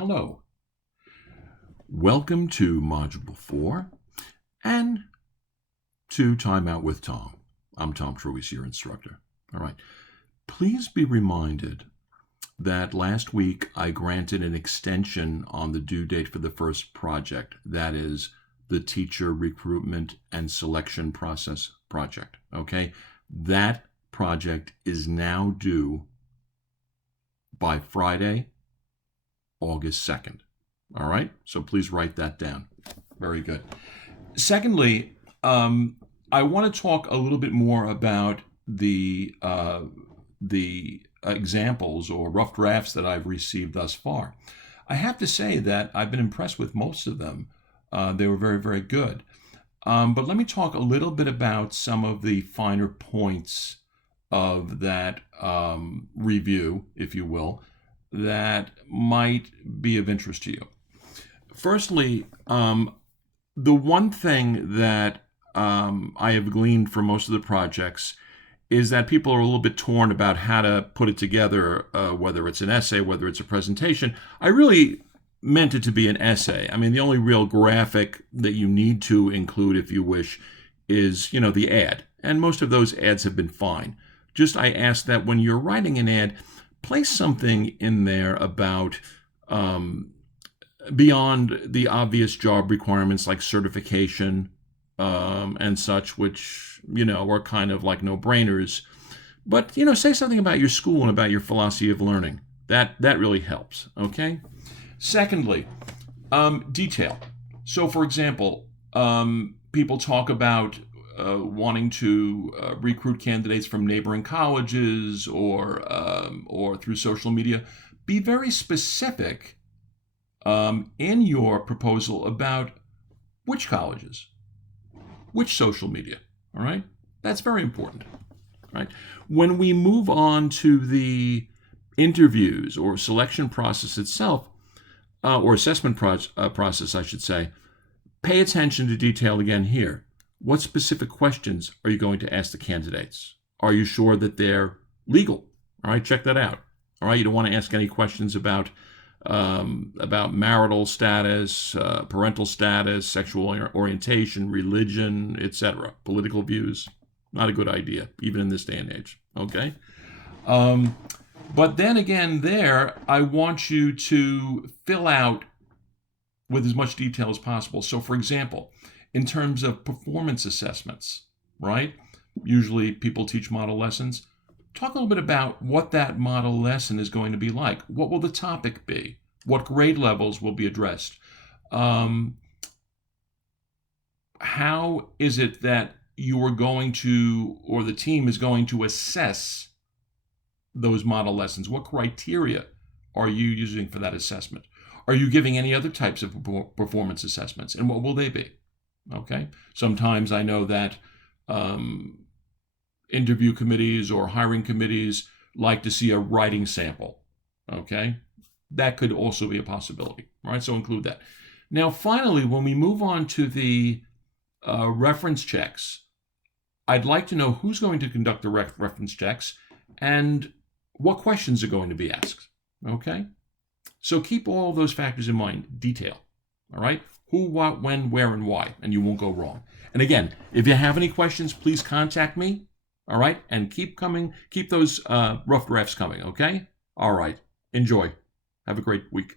Hello. Welcome to Module 4 and to Time Out with Tom. I'm Tom Truies, your instructor. All right. Please be reminded that last week I granted an extension on the due date for the first project. That is the teacher recruitment and selection process project. Okay. That project is now due by Friday, August 2nd. All right, so please write that down. Very good. Secondly, I want to talk a little bit more about the examples or rough drafts that I've received thus far. I have to say that I've been impressed with most of them. They were very, very good. But let me talk a little bit about some of the finer points of that review, if you will, that might be of interest to you. Firstly, the one thing that I have gleaned from most of the projects is that people are a little bit torn about how to put it together, whether it's an essay, whether it's a presentation. I really meant it to be an essay. I mean, the only real graphic that you need to include, if you wish, is, the ad. And most of those ads have been fine. Just I ask that when you're writing an ad, place something in there about beyond the obvious job requirements like certification and such, which, are kind of like no-brainers. But, say something about your school and about your philosophy of learning. That really helps, okay? Secondly, detail. So, for example, people talk about wanting to recruit candidates from neighboring colleges or through social media. Be very specific in your proposal about which colleges, which social media. All right, that's very important. All right. When we move on to the interviews or selection process itself, or assessment process, I should say, pay attention to detail again here. What specific questions are you going to ask the candidates? Are you sure that they're legal? All right, check that out. All right, you don't want to ask any questions about marital status, parental status, sexual orientation, religion, etc., political views. Not a good idea, even in this day and age. Okay. But then again, I want you to fill out with as much detail as possible. So, for example, in terms of performance assessments, right? Usually people teach model lessons. Talk a little bit about what that model lesson is going to be like. What will the topic be? What grade levels will be addressed? How is it that you are going to, or the team is going to assess those model lessons? What criteria are you using for that assessment? Are you giving any other types of performance assessments, and what will they be? Okay. Sometimes I know that interview committees or hiring committees like to see a writing sample. Okay. That could also be a possibility. All right. So include that. Now, finally, when we move on to the reference checks, I'd like to know who's going to conduct the reference checks and what questions are going to be asked. Okay. So keep all of those factors in mind. Detail. All right. Who, what, when, where, and why, and you won't go wrong. And again, if you have any questions, please contact me. All right, and keep those rough drafts coming. Okay. All right. Enjoy. Have a great week.